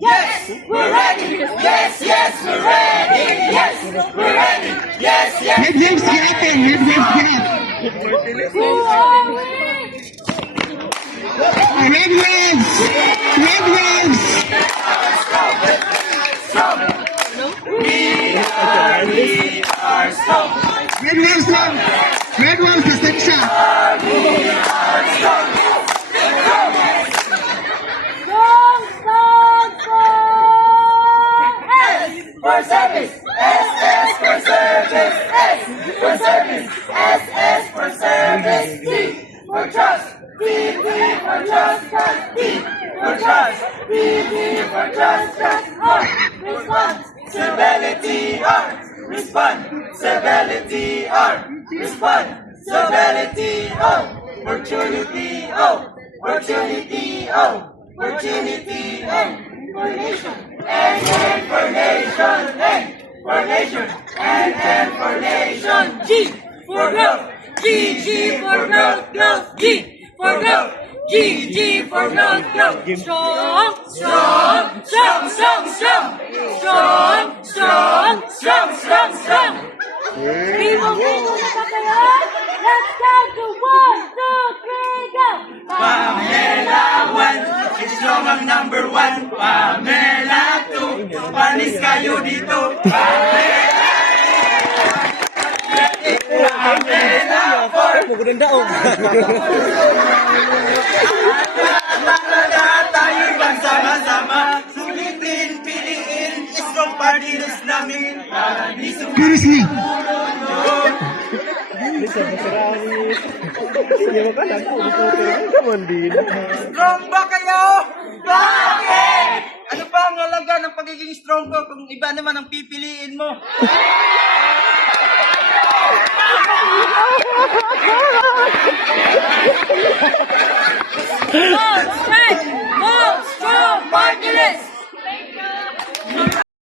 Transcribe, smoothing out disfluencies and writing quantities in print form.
Yes, we're ready. Yes, yes, we're ready. Yes, we're ready. Yes, yes. Red waves gihapon, red waves gihap. Who are we? Red waves! Red waves! We are strong. Red waves lang! Red waves, distansya! Strong, strong, strong. S for service. S for service. S for service. S for service. T for trust. T for trust. Trust. T for trust. T for trust. Trust. R responsibility. R responsibility. R responsibility. O opportunity. O opportunity. O opportunity. O for nation. N for nation. N for nation. N for nation. G for growth. G for growth. Growth. G for growth. G for growth. Growth. Strong, strong, strong, strong, strong. Strong, strong, strong, strong, strong. Primo sa kapayan. Let's count to 1, 2, 3, go. Pamela 1, is strong ang number 1. Pamela 2, panis kayo dito. Pamela 4. Talaga tayo'y pagsama-sama. Sulitin, piliin, strong party list namin. Seriously! Strong ba kayo? Bakit? Ano ba ang halaga ng pagiging strong ko kung iba naman ang pipiliin mo? Go strong party list.